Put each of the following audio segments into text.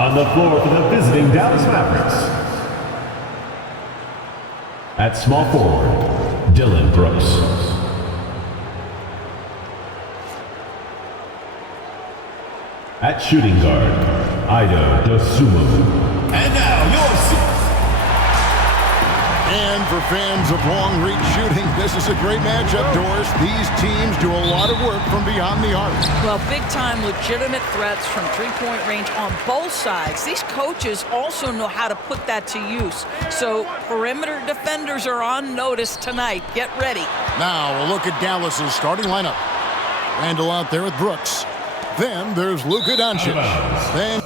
On the floor for the visiting Dallas Mavericks. At small forward, Dylan Brooks. At shooting guard, Ido Dosunmu. And now your seats. And for fans of long-reach shooting, this is a great matchup, Doris. These teams do a lot of work from beyond the arc. Well, big-time legitimate threats from three-point range on both sides. These coaches also know how to put that to use. So perimeter defenders are on notice tonight. Get ready. Now a look at Dallas's starting lineup. Randall out there with Brooks. Then there's Luka Doncic. Then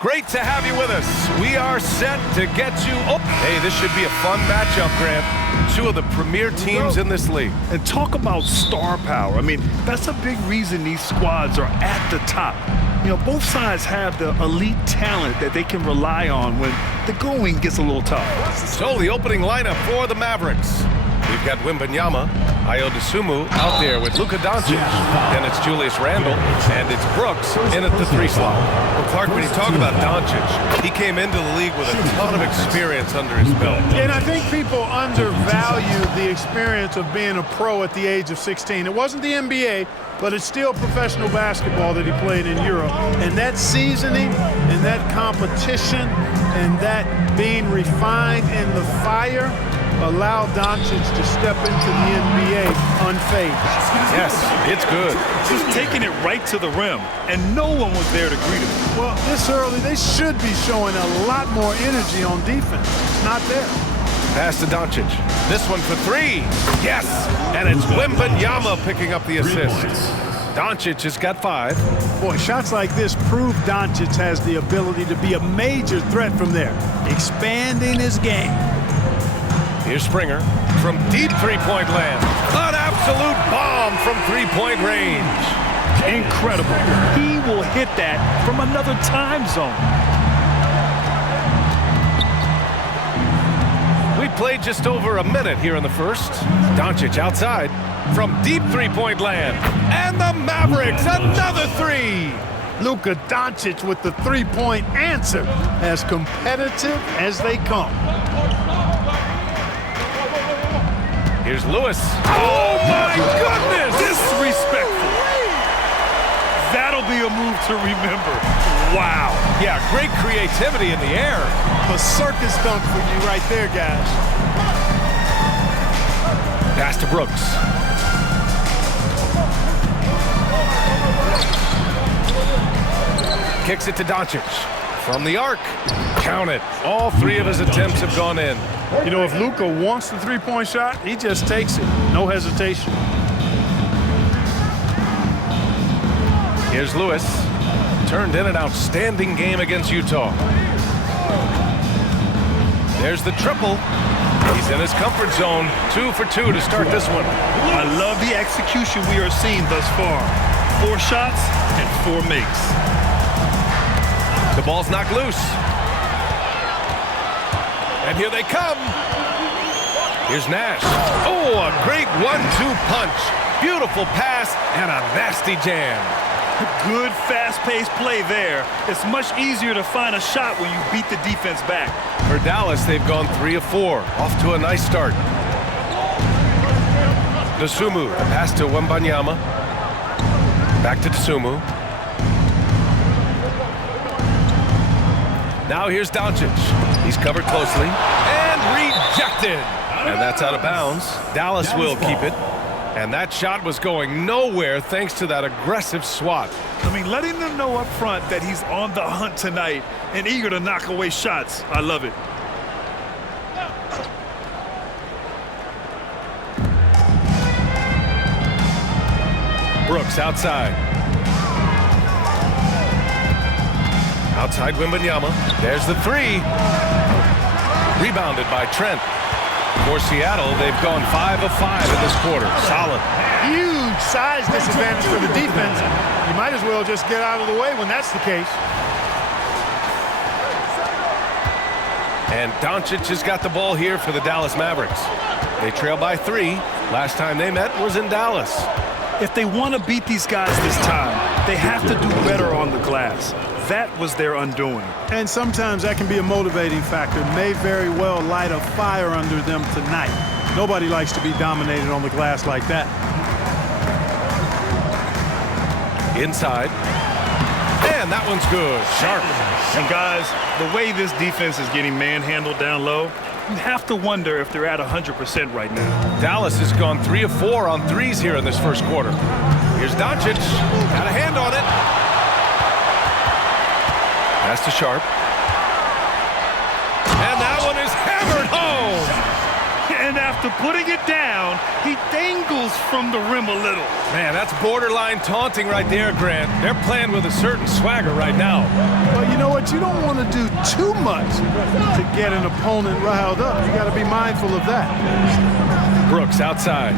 great to have you with us. We are set to get you. Oh, hey, this should be a fun matchup, Grant. Two of the premier teams in this league. And talk about star power. I mean, that's a big reason these squads are at the top. You know, both sides have the elite talent that they can rely on when the going gets a little tough. So the opening lineup for the Mavericks. We've got Wembanyama, Ayo Dosunmu out there with Luka Doncic. Then it's Julius Randle, and it's Brooks in at the 3 slot. Well, Clark, when you talk about Doncic, he came into the league with a ton of experience under his belt. And I think people undervalue the experience of being a pro at the age of 16. It wasn't the NBA, but it's still professional basketball that he played in Europe. And that seasoning and that competition and that being refined in the fire allowed Doncic to step into the NBA unfazed. Yes, it's good. Just taking it right to the rim, and no one was there to greet him. Well, this early, they should be showing a lot more energy on defense. It's not there. Pass to Doncic. This one for 3. Yes! And it's Wembanyama picking up the assist. Doncic has got 5. Boy, shots like this prove Doncic has the ability to be a major threat from there, expanding his game. Here's Springer from deep three-point land. An absolute bomb from three-point range. Incredible. He will hit that from another time zone. We played just over a minute here in the first. Doncic outside from deep three-point land. And the Mavericks, another 3. Luka Doncic with the three-point answer, as competitive as they come. Here's Lewis. Oh, my goodness! Disrespectful. That'll be a move to remember. Wow. Yeah, great creativity in the air. A circus dunk for you right there, guys. Pass to Brooks. Kicks it to Doncic. From the arc. Count it. All 3 of his attempts have gone in. You know, if Luka wants the three-point shot, he just takes it. No hesitation. Here's Lewis. Turned in an outstanding game against Utah. There's the triple. He's in his comfort zone. 2 for 2 to start this one. I love the execution we are seeing thus far. 4 shots and 4 makes. The ball's knocked loose. And here they come. Here's Nash. Oh, a great 1-2 punch. Beautiful pass and a nasty jam. Good fast-paced play there. It's much easier to find a shot when you beat the defense back. For Dallas, they've gone 3 of 4. Off to a nice start. Dosunmu, the pass to Wembanyama. Back to Dosunmu. Now here's Doncic. He's covered closely and rejected. And that's out of bounds. Dallas will keep it. And that shot was going nowhere thanks to that aggressive swat. I mean, letting them know up front that he's on the hunt tonight and eager to knock away shots. I love it. Brooks outside. Outside Wembanyama. There's the 3. Rebounded by Trent. For Seattle, they've gone 5 of 5 in this quarter. Solid. Huge size disadvantage for the defense. You might as well just get out of the way when that's the case. And Doncic has got the ball here for the Dallas Mavericks. They trail by 3. Last time they met was in Dallas. If they want to beat these guys this time, they have to do better on the glass. That was their undoing. And sometimes that can be a motivating factor. May very well light a fire under them tonight. Nobody likes to be dominated on the glass like that. Inside. And that one's good. Sharp. And guys, the way this defense is getting manhandled down low, you have to wonder if they're at 100% right now. Dallas has gone 3 of 4 on threes here in this first quarter. Here's Doncic. Got a hand on it. Pass to Sharp. And that one is hammered home. And after putting it down, he dangles from the rim a little. Man, that's borderline taunting right there, Grant. They're playing with a certain swagger right now. Well, you know what? You don't want to do too much to get an opponent riled up. You got to be mindful of that. Brooks outside.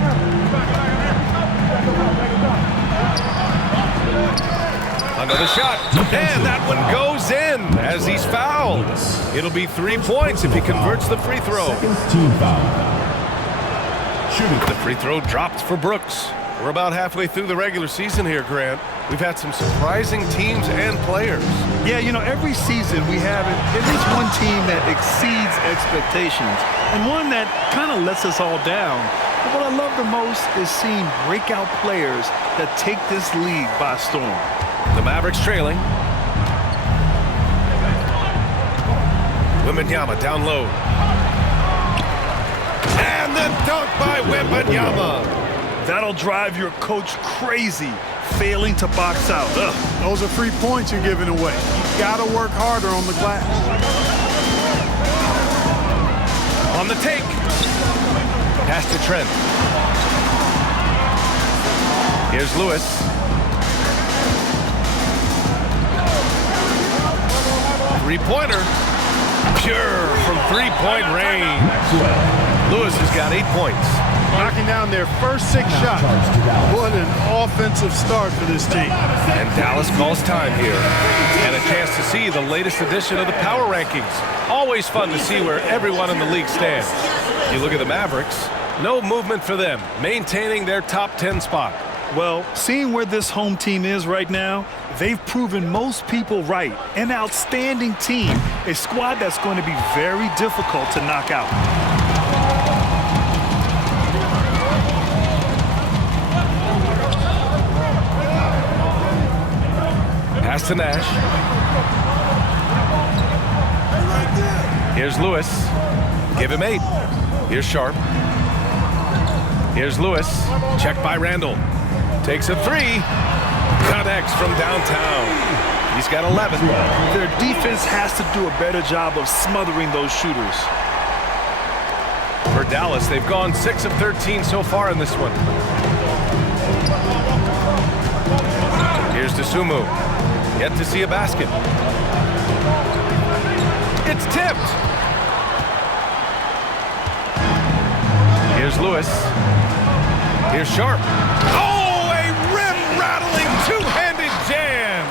Another shot. And that one goes in as he's fouled. It'll be 3 points if he converts the free throw. Team foul. The free throw dropped for Brooks. We're about halfway through the regular season here, Grant. We've had some surprising teams and players. Yeah, you know, every season we have at least one team that exceeds expectations and one that kind of lets us all down. But what I love the most is seeing breakout players that take this league by storm. The Mavericks trailing. Wembanyama down low. And the dunk by Wembanyama. That'll drive your coach crazy, failing to box out. Ugh. Those are free points you're giving away. You got to work harder on the glass. On the take. Pass to Trent. Here's Lewis. Three-pointer. Pure from three-point range. Lewis has got 8 points. Knocking down their first 6 shots. What an offensive start for this team. And Dallas calls time here. And a chance to see the latest edition of the power rankings. Always fun to see where everyone in the league stands. You look at the Mavericks, no movement for them, maintaining their top 10 spot. Well, seeing where this home team is right now, they've proven most people right. An outstanding team, a squad that's going to be very difficult to knock out. Pass to Nash. Here's Lewis. Give him 8. Here's Sharp. Here's Lewis. Checked by Randall. Takes a 3. Connects from downtown. He's got 11. Their defense has to do a better job of smothering those shooters. For Dallas, they've gone 6 of 13 so far in this one. Here's Dosunmu. Yet to see a basket. It's tipped. Here's Lewis. Here's Sharp. Oh, a rim-rattling two-handed jam.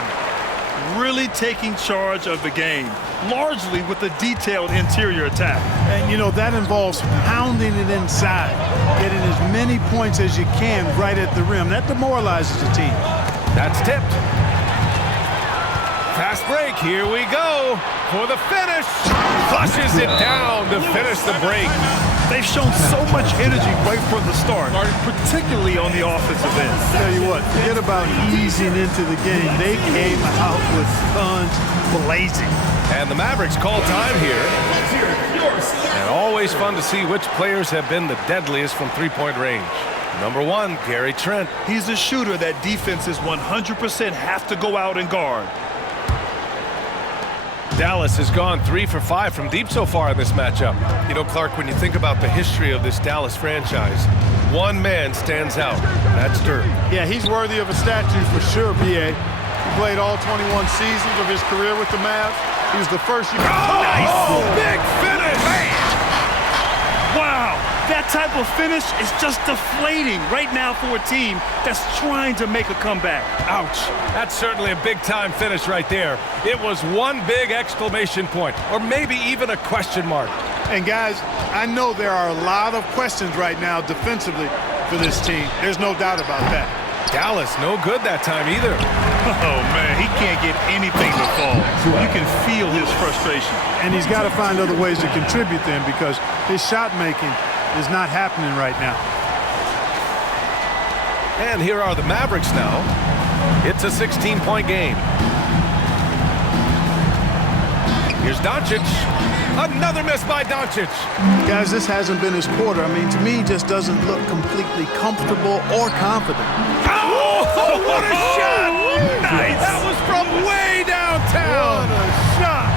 Really taking charge of the game, largely with a detailed interior attack. And, you know, that involves pounding it inside, getting as many points as you can right at the rim. That demoralizes the team. That's tipped. Fast break, here we go for the finish. Flushes it down to finish the break. They've shown so much energy right from the start, particularly on the offensive end. Tell you what, forget about easing into the game. They came out with guns blazing. And the Mavericks call time here. And always fun to see which players have been the deadliest from three-point range. Number 1, Gary Trent. He's a shooter that defenses 100% have to go out and guard. Dallas has gone 3 for 5 from deep so far in this matchup. You know, Clark, when you think about the history of this Dallas franchise, one man stands out. That's Dirk. Yeah, he's worthy of a statue for sure, B.A. He played all 21 seasons of his career with the Mavs. He was the first. Nice! Big finish! Wow, that type of finish is just deflating right now for a team that's trying to make a comeback. Ouch. That's certainly a big-time finish right there. It was one big exclamation point, or maybe even a question mark. And guys, I know there are a lot of questions right now defensively for this team. There's no doubt about that. Dallas, no good that time either. Oh, man, he can't get anything to fall. You can feel his frustration. And he's got to find other ways to contribute then, because his shot making is not happening right now. And here are the Mavericks now. It's a 16-point game. Here's Doncic. Another miss by Doncic. Guys, this hasn't been his quarter. I mean, to me, he just doesn't look completely comfortable or confident. Oh, what a shot! Nice! That was from way downtown! What a shot!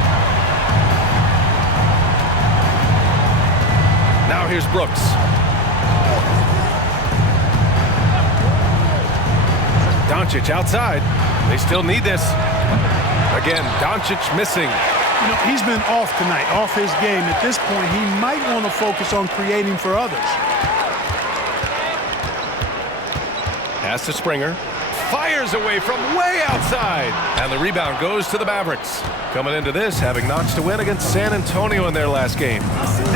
Now here's Brooks. Doncic outside. They still need this. Again, Doncic missing. You know, he's been off tonight, off his game. At this point, he might want to focus on creating for others. Pass to Springer. Fires away from way outside. And the rebound goes to the Mavericks. Coming into this, having notched a win against San Antonio in their last game.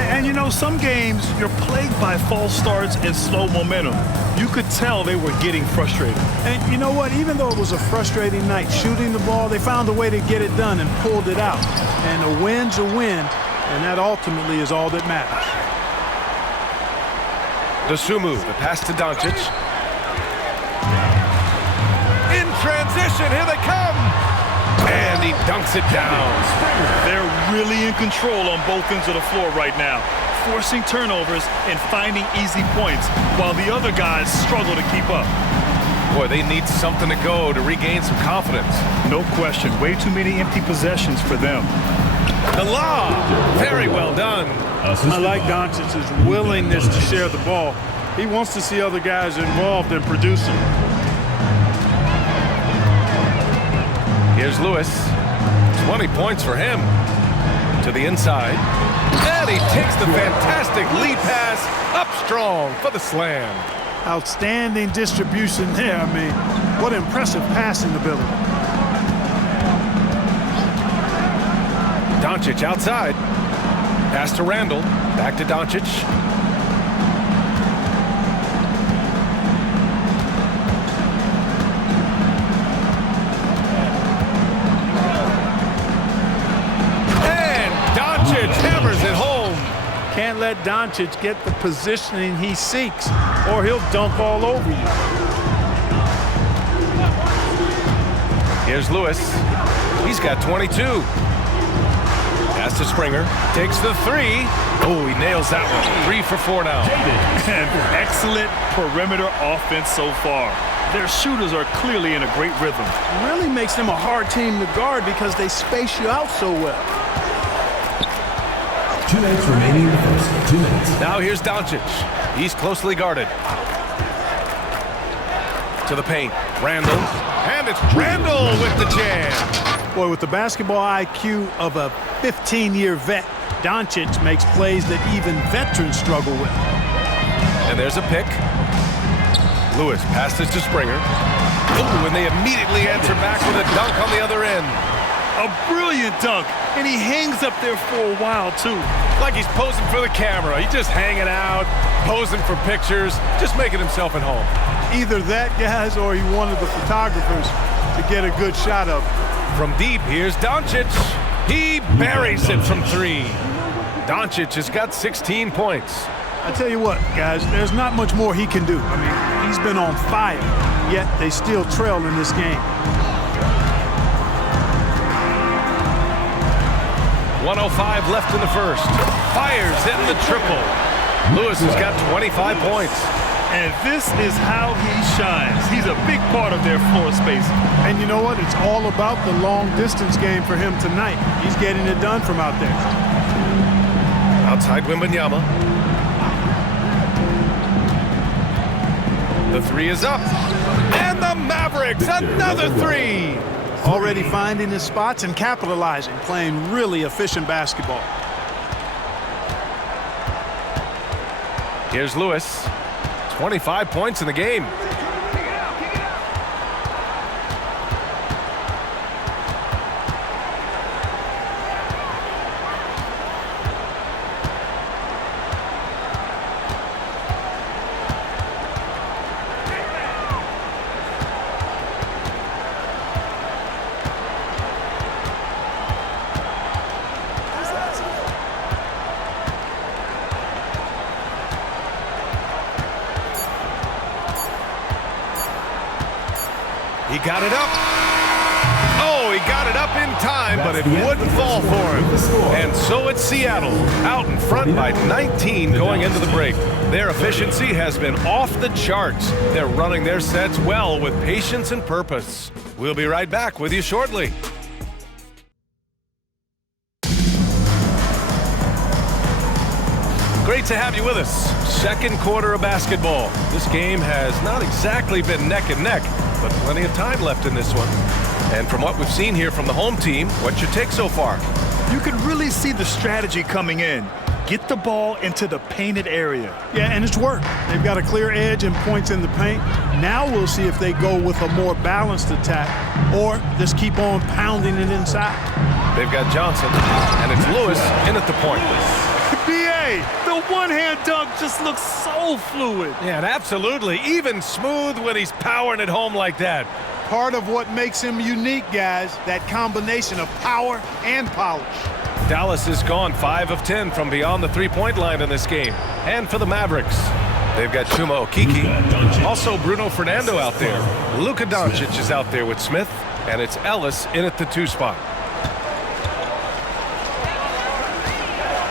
And you know, some games you're plagued by false starts and slow momentum. You could tell they were getting frustrated. And you know what? Even though it was a frustrating night shooting the ball, they found a way to get it done and pulled it out. And a win's a win, and that ultimately is all that matters. Dosunmu, the pass to Doncic. In transition, here they come. And he dunks it down. They're really in control on both ends of the floor right now, forcing turnovers and finding easy points while the other guys struggle to keep up. Boy, they need something to go to regain some confidence. No question. Way too many empty possessions for them. The lob. Very well done. I like Doncic's willingness to share the ball. He wants to see other guys involved in producing. Here's Lewis. 20 points for him. To the inside. And he takes the fantastic lead pass up strong for the slam. Outstanding distribution there. I mean, what impressive passing ability. Doncic outside. Pass to Randall. Back to Doncic. And Doncic hammers it home. Can't let Doncic get the positioning he seeks, or he'll dunk all over you. Here's Lewis. He's got 22. Pass to Springer. Takes the three. Oh, he nails that one. 3 for 4 now. And excellent perimeter offense so far. Their shooters are clearly in a great rhythm. It really makes them a hard team to guard because they space you out so well. 2 minutes remaining in the first. 2 minutes. Now here's Doncic. He's closely guarded. To the paint. Randall. And it's Randall with the jam. Boy, with the basketball IQ of a 15-year vet, Doncic makes plays that even veterans struggle with. And there's a pick. Lewis passes to Springer. Oh, and they immediately answer back with a dunk on the other end. A brilliant dunk, and he hangs up there for a while, too. Like he's posing for the camera. He's just hanging out, posing for pictures, just making himself at home. Either that, guys, or he wanted the photographers to get a good shot of him. From deep, here's Doncic. He buries it from 3. Doncic has got 16 points. I tell you what, guys, there's not much more he can do. I mean, he's been on fire, yet they still trail in this game. 1:05 left in the first. Fires hitting the triple. Lewis has got 25 points. And this is how he shines. He's a big part of their floor spacing. And you know what? It's all about the long-distance game for him tonight. He's getting it done from out there. Outside Wembanyama. The 3 is up. And the Mavericks, another 3. Already finding his spots and capitalizing, playing really efficient basketball. Here's Lewis. 25 points in the game. He got it up. Oh, he got it up in time, but it wouldn't fall for him. And so it's Seattle, out in front by 19 going into the break. Their efficiency has been off the charts. They're running their sets well with patience and purpose. We'll be right back with you shortly. Great to have you with us. Second quarter of basketball. This game has not exactly been neck and neck, but plenty of time left in this one. And from what we've seen here from the home team, what's your take so far? You can really see the strategy coming in. Get the ball into the painted area. Yeah, and it's worked. They've got a clear edge and points in the paint. Now we'll see if they go with a more balanced attack or just keep on pounding it inside. They've got Johnson, and it's Lewis in at the point. B.A., the one-hand dunk just looks so fluid. Yeah, and absolutely. Even smooth when he's powering it home like that. Part of what makes him unique, guys, that combination of power and polish. Dallas has gone 5 of 10 from beyond the three-point line in this game. And for the Mavericks, they've got Chuma Okeke, also Bruno Fernando out there. Luka Doncic is out there with Smith, and it's Ellis in at the 2 spot.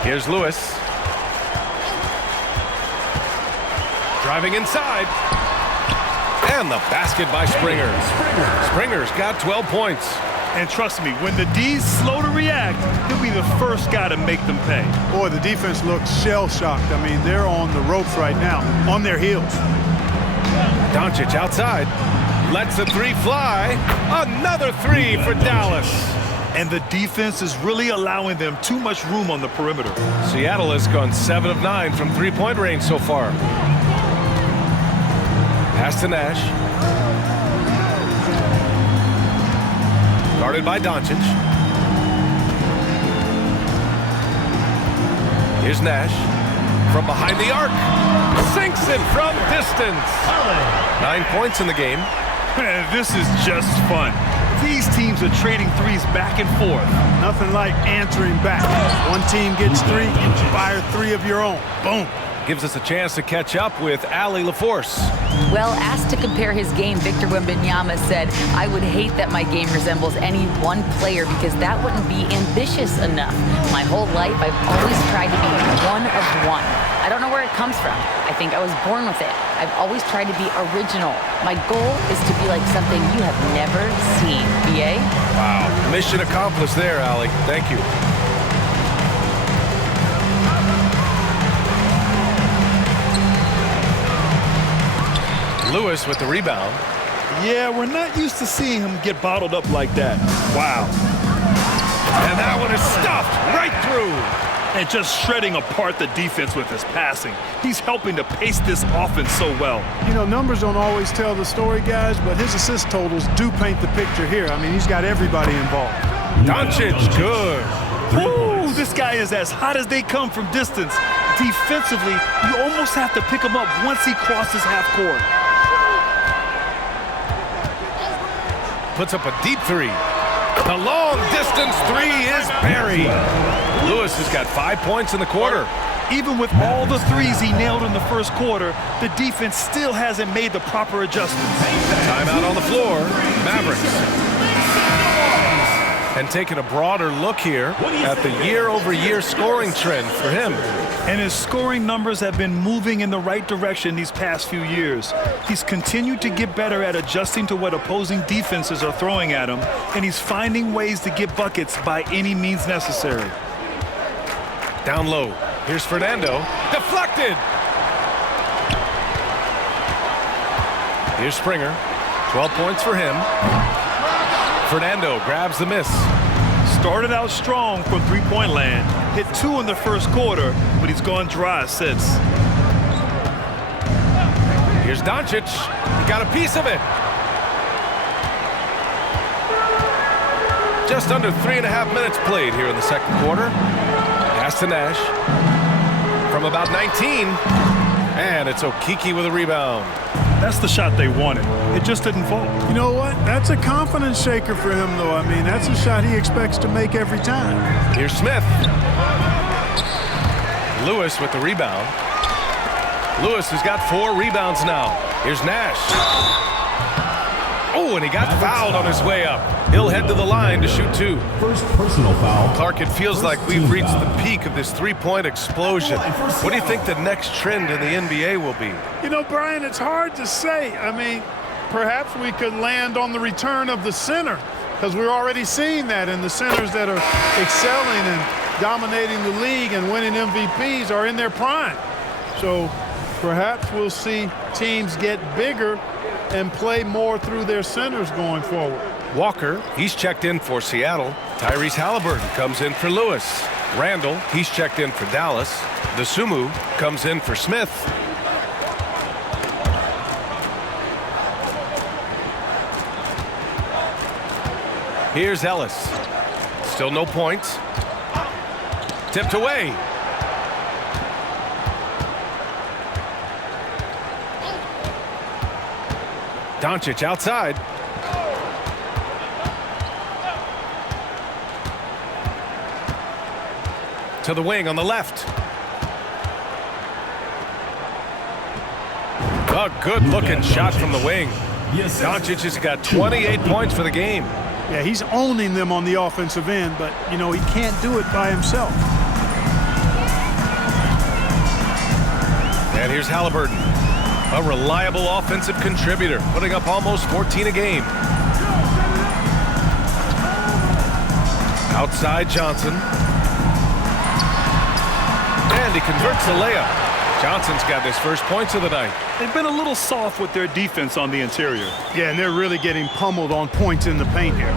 Here's Lewis. Driving inside. And the basket by Springer. Springer's got 12 points. And trust me, when the D's slow to react, he'll be the first guy to make them pay. Boy, the defense looks shell-shocked. I mean, they're on the ropes right now, on their heels. Doncic outside. Lets a 3 fly. Another 3 for Dallas. And the defense is really allowing them too much room on the perimeter. Seattle has gone 7 of 9 from three-point range so far. Pass to Nash. Guarded by Doncic. Here's Nash. From behind the arc. Sinks it from distance. 9 points in the game. This is just fun. These teams are trading threes back and forth. Nothing like answering back. One team gets 3, you fire 3 of your own. Boom. Gives us a chance to catch up with Allie LaForce. Well, asked to compare his game, Victor Wembanyama said, "I would hate that my game resembles any one player because that wouldn't be ambitious enough. My whole life, I've always tried to be one of one. I don't know where it comes from. I think I was born with it. I've always tried to be original. My goal is to be like something you have never seen." B.A.? Wow. Mission accomplished there, Allie. Thank you. Lewis with the rebound. Yeah, we're not used to seeing him get bottled up like that. Wow. And that one is stuffed right through. And just shredding apart the defense with his passing. He's helping to pace this offense so well. You know, numbers don't always tell the story, guys, but his assist totals do paint the picture here. I mean, he's got everybody involved. Doncic, good. Ooh, this guy is as hot as they come from distance. Defensively, you almost have to pick him up once he crosses half court. Puts up a deep 3. The long distance 3 is buried. Lewis has got 5 points in the quarter. Even with all the threes he nailed in the first quarter, the defense still hasn't made the proper adjustments. Timeout on the floor. Mavericks. And taking a broader look here at the year-over-year scoring trend for him. And his scoring numbers have been moving in the right direction these past few years. He's continued to get better at adjusting to what opposing defenses are throwing at him, and he's finding ways to get buckets by any means necessary. Down low. Here's Fernando. Deflected. Here's Springer. 12 points for him. Fernando grabs the miss. Started out strong from three-point land. Hit 2 in the first quarter, but he's gone dry since. Here's Doncic. He got a piece of it. Just under 3.5 minutes played here in the second quarter. Pass to Nash. From about 19. And it's Okeke with a rebound. That's the shot they wanted. It just didn't fall. You know what? That's a confidence shaker for him, though. I mean, that's a shot he expects to make every time. Here's Smith. Lewis with the rebound. Lewis has got 4 rebounds now. Here's Nash. Oh, and he got fouled on his way up. He'll head to the line to shoot 2. First personal foul. Clark, it feels like we've reached the peak of this three-point explosion. What do you think the next trend in the NBA will be? You know, Brian, it's hard to say. I mean, perhaps we could land on the return of the center, because we're already seeing that, and the centers that are excelling and dominating the league and winning MVPs are in their prime. So perhaps we'll see teams get bigger and play more through their centers going forward. Walker, he's checked in for Seattle. Tyrese Halliburton comes in for Lewis. Randall, he's checked in for Dallas. Dosunmu comes in for Smith. Here's Ellis. Still no points. Tipped away. Doncic outside. To the wing on the left. A good-looking shot from the wing. Doncic has got 28 points for the game. Yeah, he's owning them on the offensive end, but, you know, he can't do it by himself. And here's Halliburton, a reliable offensive contributor, putting up almost 14 a game. Outside Johnson. And he converts the layup. Johnson's got his first points of the night. They've been a little soft with their defense on the interior. Yeah, and they're really getting pummeled on points in the paint here.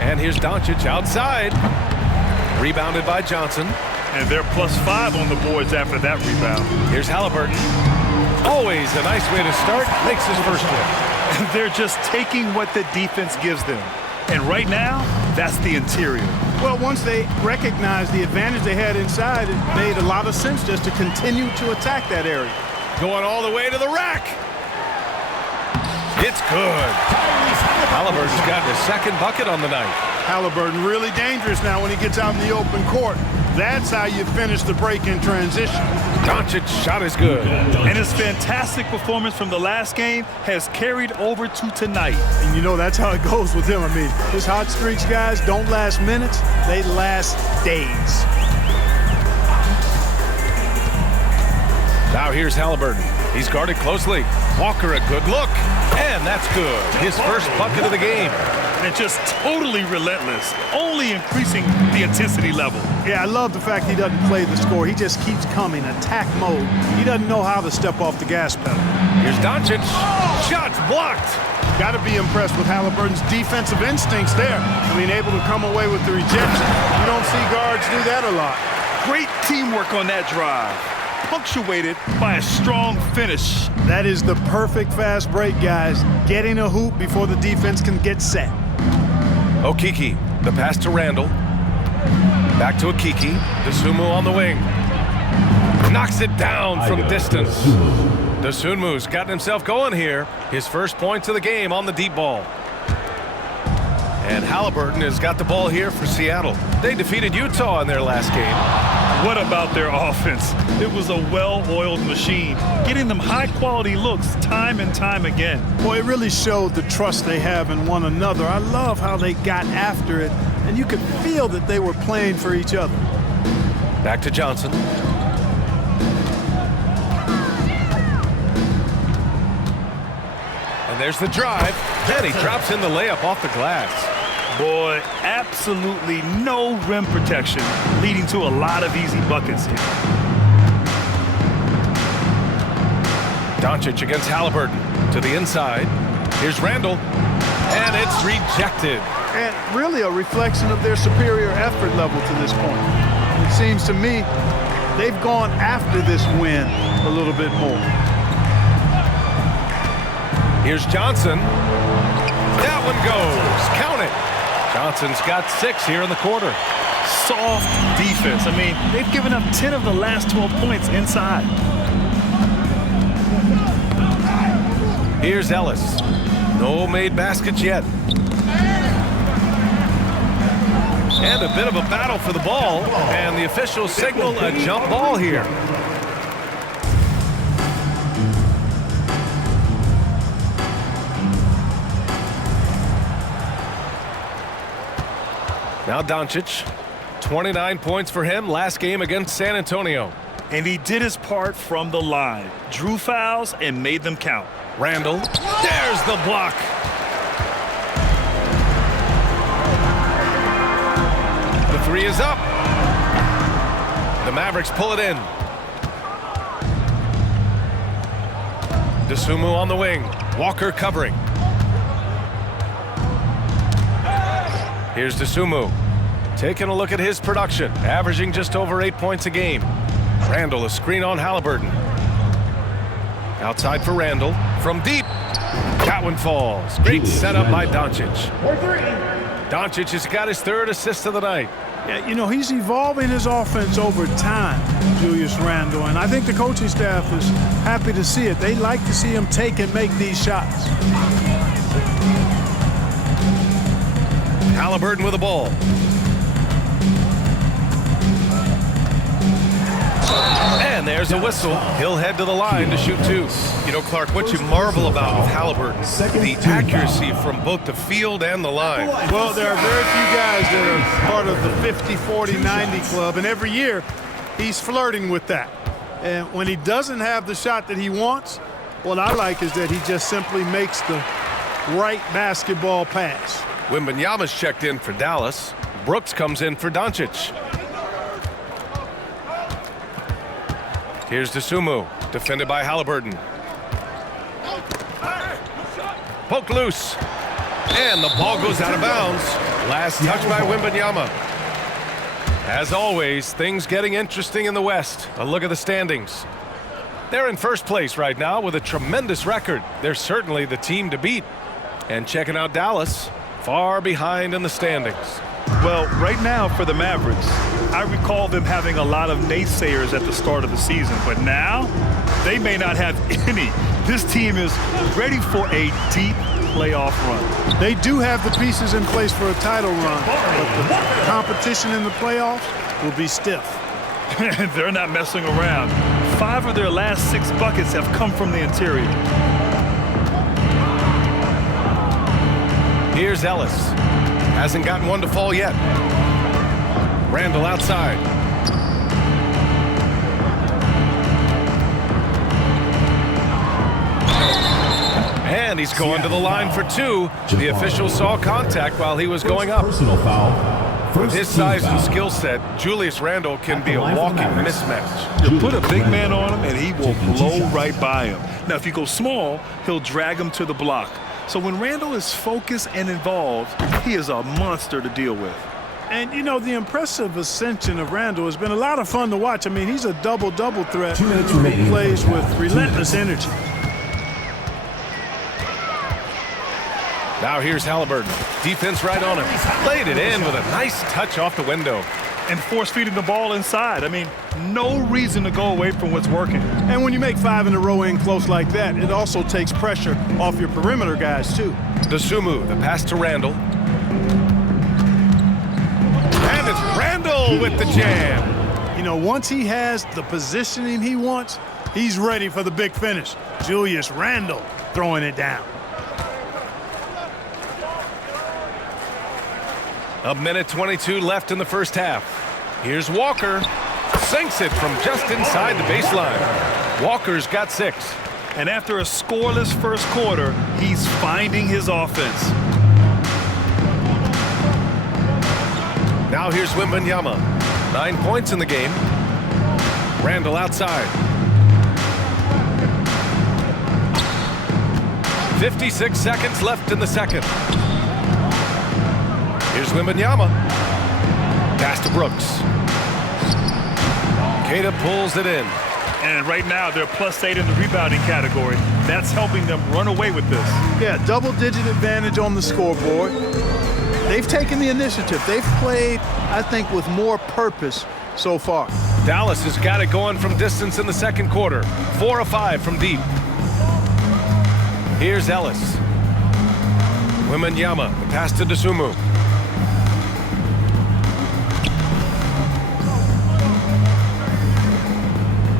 And here's Doncic outside. Rebounded by Johnson. And they're +5 on the boards after that rebound. Here's Halliburton. Always a nice way to start. Makes his first one. And they're just taking what the defense gives them. And right now, that's the interior. Well, once they recognized the advantage they had inside, it made a lot of sense just to continue to attack that area. Going all the way to the rack. It's good. Halliburton's got his second bucket on the night. Halliburton really dangerous now when he gets out in the open court. That's how you finish the break in transition. Doncic's shot is good. And his fantastic performance from the last game has carried over to tonight. And you know that's how it goes with him. I mean, his hot streaks, guys, don't last minutes. They last days. Now here's Halliburton. He's guarded closely. Walker, a good look. And that's good. His first bucket of the game. And just totally relentless, only increasing the intensity level. Yeah, I love the fact he doesn't play the score. He just keeps coming, attack mode. He doesn't know how to step off the gas pedal. Here's Doncic. Shots blocked. Got to be impressed with Halliburton's defensive instincts there. I mean, able to come away with the rejection. You don't see guards do that a lot. Great teamwork on that drive, punctuated by a strong finish. That is the perfect fast break, guys. Getting a hoop before the defense can get set. Okeke, the pass to Randall. Back to Okeke. Dosunmu on the wing. Knocks it down from distance. Dosunmu's gotten himself going here. His first points of the game on the deep ball. And Halliburton has got the ball here for Seattle. They defeated Utah in their last game. What about their offense? It was a well-oiled machine, getting them high-quality looks time and time again. Boy, it really showed the trust they have in one another. I love how they got after it, and you could feel that they were playing for each other. Back to Johnson. And there's the drive. Then he drops in the layup off the glass. Boy, absolutely no rim protection, leading to a lot of easy buckets here. Doncic against Halliburton to the inside. Here's Randall. And it's rejected. And really a reflection of their superior effort level to this point. It seems to me they've gone after this win a little bit more. Here's Johnson. That one goes. Count it. Johnson's got 6 here in the quarter. Soft defense. I mean, they've given up 10 of the last 12 points inside. Here's Ellis. No made baskets yet. And a bit of a battle for the ball. And the officials signal a jump ball here. Now Doncic. 29 points for him last game against San Antonio. And he did his part from the line. Drew fouls and made them count. Randall. There's the block. The 3 is up. The Mavericks pull it in. DeSumo on the wing. Walker covering. Here's DeSumo. Taking a look at his production. Averaging just over 8 points a game. Randall, a screen on Halliburton. Outside for Randall. From deep. That one falls. Great setup by Doncic. Doncic has got his 3rd assist of the night. Yeah, you know, he's evolving his offense over time, Julius Randle, and I think the coaching staff is happy to see it. They like to see him take and make these shots. Halliburton with the ball. And there's a whistle. He'll head to the line to shoot 2. You know, Clark, what you marvel about with Halliburton, the accuracy from both the field and the line. Well, there are very few guys that are part of the 50, 40, 90 club, and every year he's flirting with that. And when he doesn't have the shot that he wants, what I like is that he just simply makes the right basketball pass. Wembanyama's checked in for Dallas. Brooks comes in for Doncic. Here's DeSumo, defended by Halliburton. Poke loose. And the ball goes out of bounds. Last touch by Wembanyama. As always, things getting interesting in the West. A look at the standings. They're in first place right now with a tremendous record. They're certainly the team to beat. And checking out Dallas, far behind in the standings. Well, right now for the Mavericks, I recall them having a lot of naysayers at the start of the season, but now they may not have any. This team is ready for a deep playoff run. They do have the pieces in place for a title run, but the competition in the playoffs will be stiff. They're not messing around. 5 of their last 6 buckets have come from the interior. Here's Ellis. Hasn't gotten one to fall yet. Randall outside. And he's going to the line for 2. The official saw contact while he was going up. Personal foul. With his size and skill set, Julius Randle can be a walking mismatch. You put a big man on him and he will blow right by him. Now, if you go small, he'll drag him to the block. So when Randall is focused and involved, he is a monster to deal with. And, you know, the impressive ascension of Randall has been a lot of fun to watch. I mean, he's a double-double threat who plays with relentless energy. Now here's Halliburton. Defense right on him. Played it in with a nice touch off the window. And force-feeding the ball inside. I mean, no reason to go away from what's working. And when you make 5 in a row in close like that, it also takes pressure off your perimeter guys, too. DeSumo, the pass to Randall. And it's Randall with the jam. You know, once he has the positioning he wants, he's ready for the big finish. Julius Randle throwing it down. A minute 22 left in the first half. Here's Walker. Sinks it from just inside the baseline. Walker's got 6. And after a scoreless first quarter, he's finding his offense. Now here's Wembanyama. 9 points in the game. Randall outside. 56 seconds left in the second. Here's Wembanyama. Pass to Brooks. Queta pulls it in. And right now, they're +8 in the rebounding category. That's helping them run away with this. Yeah, double-digit advantage on the scoreboard. They've taken the initiative. They've played, I think, with more purpose so far. Dallas has got it going from distance in the second quarter. 4 of 5 from deep. Here's Ellis. Wembanyama, the pass to Dosunmu.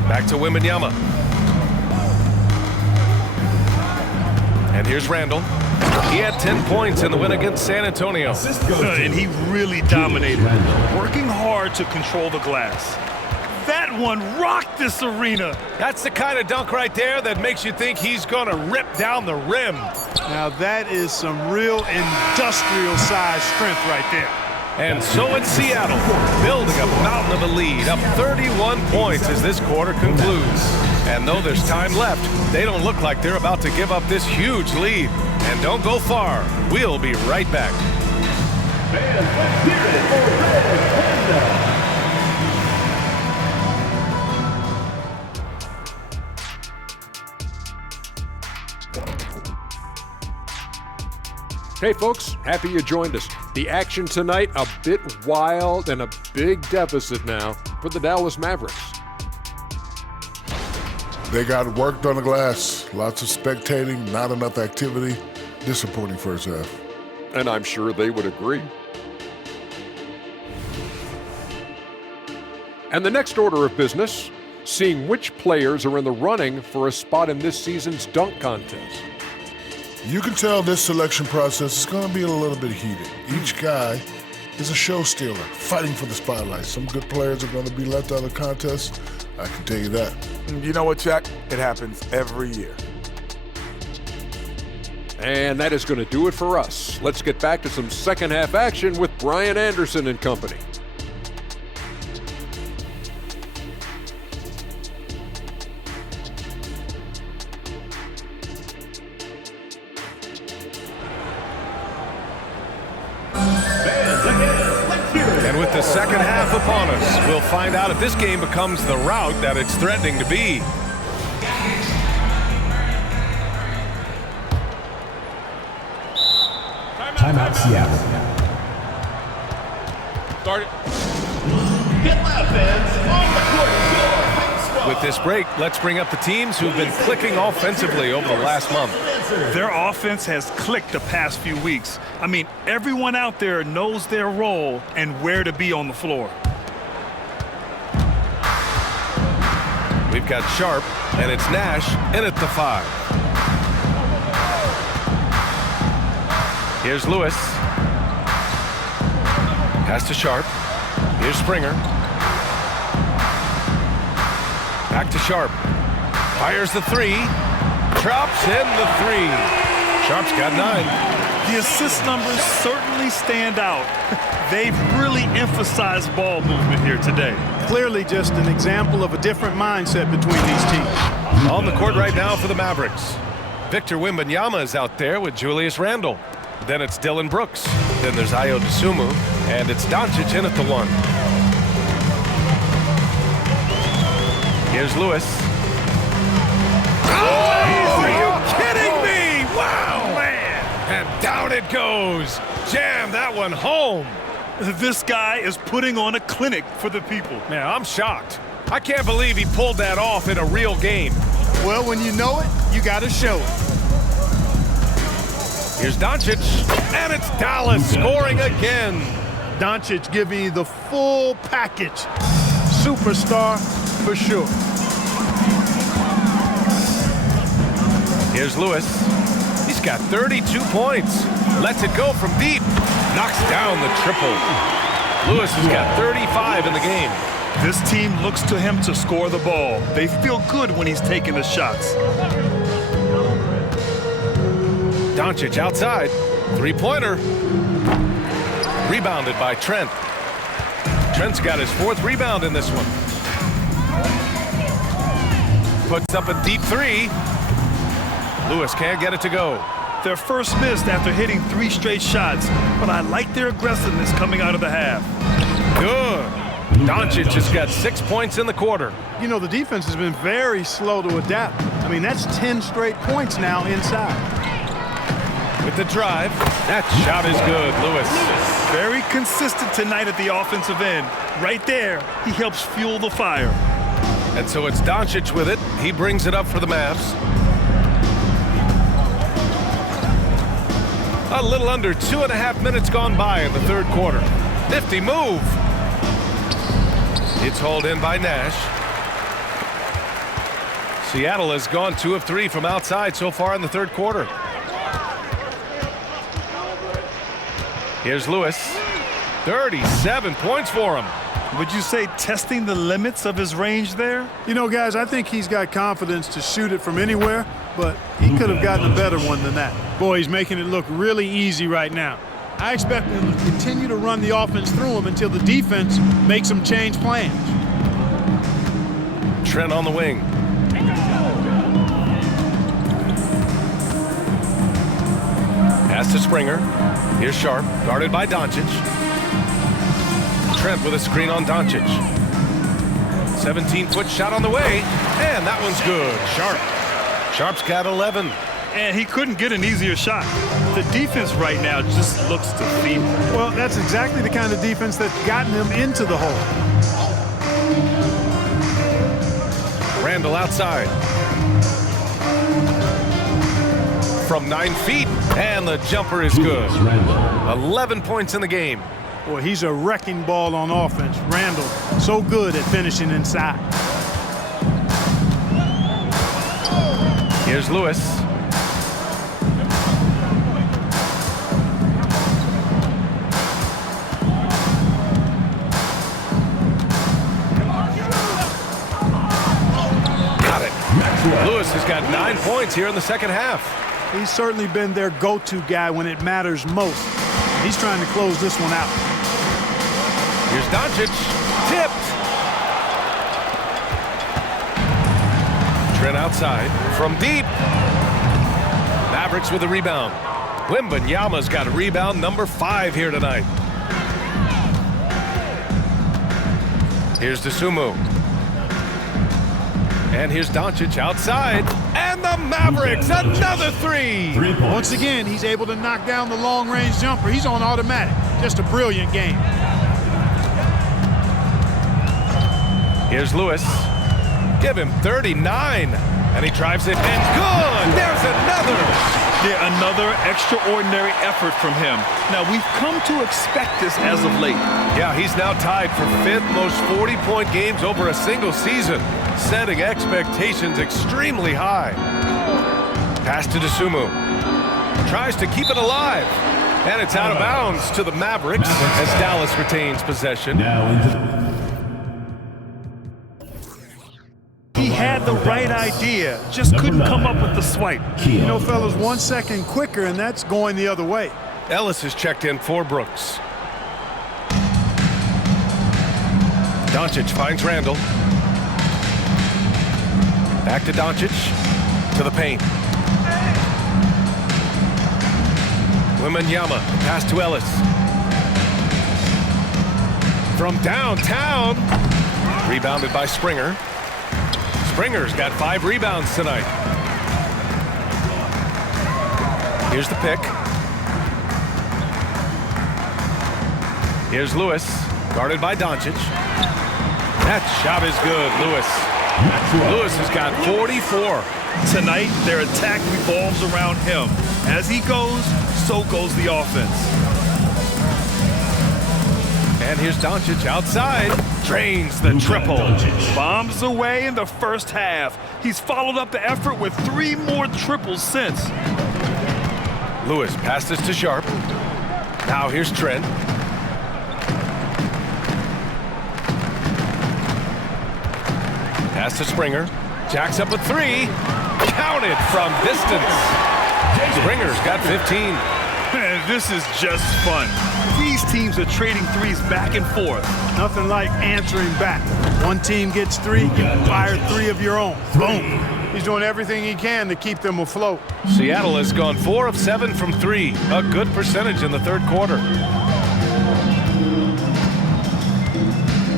Back to Wembanyama. And here's Randall. He had 10 points in the win against San Antonio. And he really dominated, working hard to control the glass. That one rocked this arena. That's the kind of dunk right there that makes you think he's going to rip down the rim. Now that is some real industrial size strength right there. And so it's Seattle, building a mountain of a lead, up 31 points as this quarter concludes. And though there's time left, they don't look like they're about to give up this huge lead. And don't go far. We'll be right back. Hey folks, happy you joined us. The action tonight, a bit wild and a big deficit now for the Dallas Mavericks. They got worked on the glass. Lots of spectating, not enough activity. Disappointing first half. And I'm sure they would agree. And the next order of business, seeing which players are in the running for a spot in this season's dunk contest. You can tell this selection process is going to be a little bit heated. Each guy is a show stealer, fighting for the spotlight. Some good players are going to be left out of the contest. I can tell you that. You know what, Chuck? It happens every year. And that is going to do it for us. Let's get back to some second half action with Brian Anderson and company. And with the second half upon us, we'll find out if this game becomes the rout that it's threatening to be. Timeout, Seattle. Start it. With this break, let's bring up the teams who've been clicking offensively over the last month. Their offense has clicked the past few weeks. I mean, everyone out there knows their role and where to be on the floor. We've got Sharp, and it's Nash in at the 5. Here's Lewis. Pass to Sharp. Here's Springer. Back to Sharp. Fires the 3. Drops in the 3. Sharp's got 9. The assist numbers certainly stand out. They've really emphasized ball movement here today. Clearly just an example of a different mindset between these teams. On the court right now for the Mavericks. Victor Wembanyama is out there with Julius Randle. Then it's Dylan Brooks. Then there's Ayo Dosunmu. And it's Doncic in at the 1. Here's Lewis. Oh, are you kidding me? Wow, man. And down it goes. Jam that one home. This guy is putting on a clinic for the people. Man, I'm shocked. I can't believe he pulled that off in a real game. Well, when you know it, you got to show it. Here's Doncic, and it's Dallas scoring again. Doncic giving you the full package. Superstar for sure. Here's Lewis. He's got 32 points. Lets it go from deep. Knocks down the triple. Lewis has got 35 in the game. This team looks to him to score the ball. They feel good when he's taking the shots. Doncic outside. Three-pointer. Rebounded by Trent. Trent's got his 4th rebound in this one. Puts up a deep 3. Lewis can't get it to go. Their first missed after hitting 3 straight shots, but I like their aggressiveness coming out of the half. Good. Doncic has got 6 points in the quarter. You know, the defense has been very slow to adapt. I mean, that's 10 straight points now inside. With the drive, that shot is good, Lewis. Very consistent tonight at the offensive end. Right there, he helps fuel the fire. And so it's Doncic with it. He brings it up for the Mavs. A little under 2.5 minutes gone by in the third quarter. Nifty move. It's hauled in by Nash. Seattle has gone 2 of 3 from outside so far in the third quarter. Here's Lewis. 37 points for him. Would you say testing the limits of his range there? You know, guys, I think he's got confidence to shoot it from anywhere, but he could have gotten a better one than that. Boy, he's making it look really easy right now. I expect him to continue to run the offense through him until the defense makes him change plans. Trent on the wing. Pass to Springer. Here's Sharp, guarded by Doncic. Trent with a screen on Doncic. 17-foot shot on the way, and that one's good. Sharp's got 11. And he couldn't get an easier shot. The defense right now just looks defeated. Well, that's exactly the kind of defense that's gotten him into the hole. Randall outside. From 9 feet, and the jumper is good. 11 points in the game. Boy, he's a wrecking ball on offense. Randall, so good at finishing inside. Here's Lewis. Got it. Lewis has got 9 points here in the second half. He's certainly been their go-to guy when it matters most. He's trying to close this one out. Here's Doncic. Tipped. Trent outside. From deep. Mavericks with a rebound. Wembanyama's got a rebound number 5 here tonight. Here's Dosunmu. And here's Doncic outside. And the Mavericks, another 3. Once again, he's able to knock down the long-range jumper. He's on automatic. Just a brilliant game. Here's Lewis. Give him 39. And he drives it and good. There's another. Yeah, another extraordinary effort from him. Now, we've come to expect this as of late. Yeah, he's now tied for 5th most 40-point games over a single season, setting expectations extremely high. Pass to Dosunmu. Tries to keep it alive. And it's out of bounds to the Mavericks as Dallas retains possession. He had the right idea, just couldn't come up with the swipe. You know, fellas, 1 second quicker, and that's going the other way. Ellis is checked in for Brooks. Doncic finds Randall. Back to Doncic. To the paint. Wembanyama. Pass to Ellis. From downtown. Rebounded by Springer. Springer's got 5 rebounds tonight. Here's the pick. Here's Lewis, guarded by Doncic. That shot is good, Lewis. Lewis has got 44. Tonight, their attack revolves around him. As he goes, so goes the offense. And here's Doncic outside. Drains the triple. Bombs away in the first half. He's followed up the effort with 3 more triples since. Lewis passes to Sharp. Now here's Trent. Pass to Springer. Jacks up a 3. Counted from distance. Springer's got 15. This is just fun. These teams are trading threes back and forth. Nothing like answering back. One team gets 3, you fire 3 of your own. Boom. He's doing everything he can to keep them afloat. Seattle has gone 4 of 7 from 3. A good percentage in the third quarter.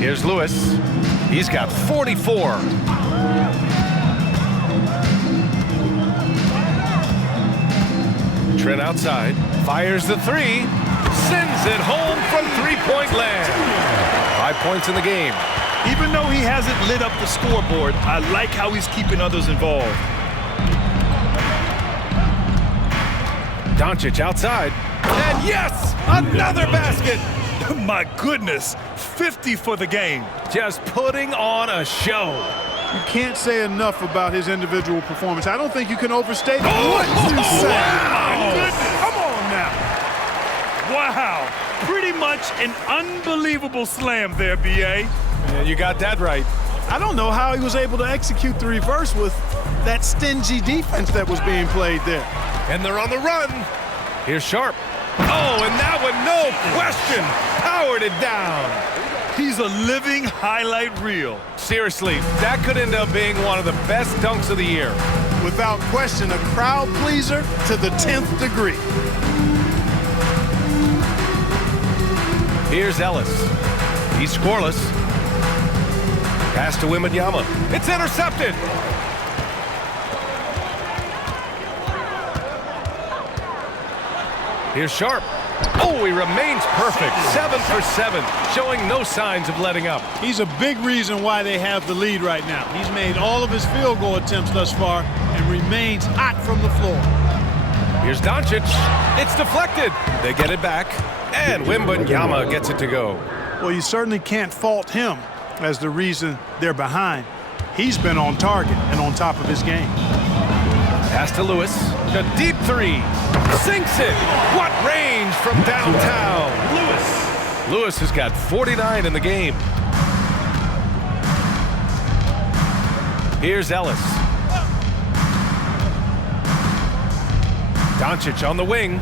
Here's Lewis. He's got 44. Trent outside. Fires the three. Sends it home from three-point land. 5 points in the game. Even though he hasn't lit up the scoreboard, I like how he's keeping others involved. Doncic outside. And yes, another basket. My goodness, 50 for the game. Just putting on a show. You can't say enough about his individual performance. I don't think you can overstate it. What you say? My goodness. Come on now. Wow. Pretty much an unbelievable slam there, B.A. And you got that right. I don't know how he was able to execute the reverse with that stingy defense that was being played there. And they're on the run. Here's Sharp. Oh, and that one, no question, powered it down. He's a living highlight reel. Seriously, that could end up being one of the best dunks of the year. Without question, a crowd pleaser to the 10th degree. Here's Ellis. He's scoreless. Pass to Wembanyama. It's intercepted. Here's Sharp. Oh, he remains perfect. 7 for 7, showing no signs of letting up. He's a big reason why they have the lead right now. He's made all of his field goal attempts thus far and remains hot from the floor. Here's Doncic. It's deflected. They get it back, and Wembanyama gets it to go. Well, you certainly can't fault him as the reason they're behind. He's been on target and on top of his game. Pass to Lewis. The deep three. Sinks it. What range from downtown. Lewis has got 49 in the game. Here's Ellis. Doncic on the wing.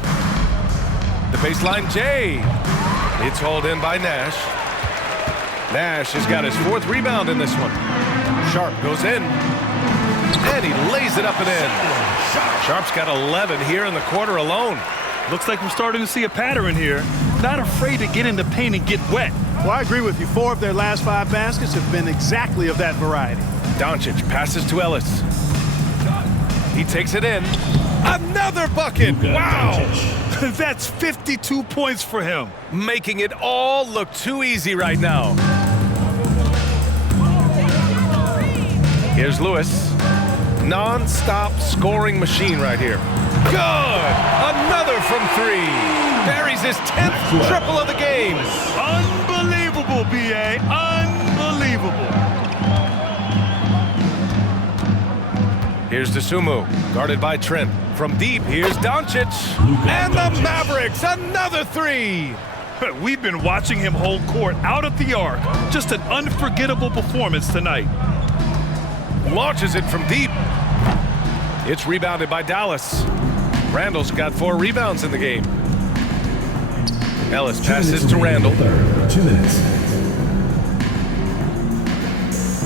The baseline J. It's hauled in by Nash. Nash has got his 4th rebound in this one. Sharp goes in. And he lays it up and in. Sharp's got 11 here in the quarter alone. Looks like we're starting to see a pattern here. Not afraid to get in the paint and get wet. Well, I agree with you. 4 of their last 5 baskets have been exactly of that variety. Doncic passes to Ellis. He takes it in. Another bucket. Wow. That's 52 points for him. Making it all look too easy right now. Here's Lewis. Non-stop scoring machine right here. Good! Another from 3. Buries his 10th triple of the game. Unbelievable, B.A. Unbelievable. Here's Dosunmu, guarded by Trent. From deep, here's Doncic. And the Mavericks, another 3. We've been watching him hold court out at the arc. Just an unforgettable performance tonight. Launches it from deep. It's rebounded by Dallas. Randall's got 4 rebounds in the game. Ellis passes to Randall. 2 minutes.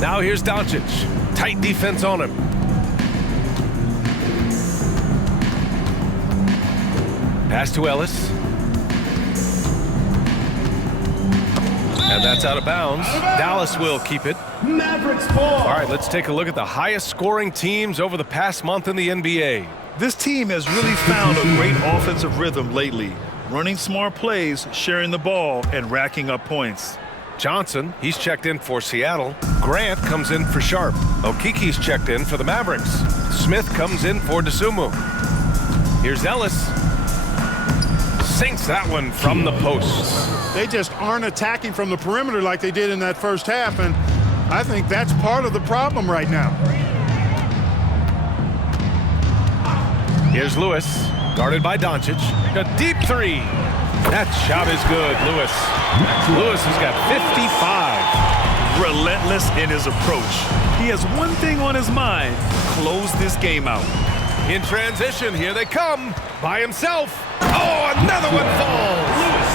Now here's Doncic. Tight defense on him. Pass to Ellis. And that's out of bounds. Dallas will keep it. Mavericks ball. All right, let's take a look at the highest scoring teams over the past month in the NBA. This team has really found a great offensive rhythm lately. Running smart plays, sharing the ball, and racking up points. Johnson, he's checked in for Seattle. Grant comes in for Sharp. Okiki's checked in for the Mavericks. Smith comes in for Dosunmu. Here's Ellis. Sinks that one from the post. They just aren't attacking from the perimeter like they did in that first half, and I think that's part of the problem right now. Here's Lewis, guarded by Doncic. A deep 3. That shot is good, Lewis. Lewis has got 55. Relentless in his approach. He has one thing on his mind: close this game out. In transition, here they come. By himself. Oh, another one falls.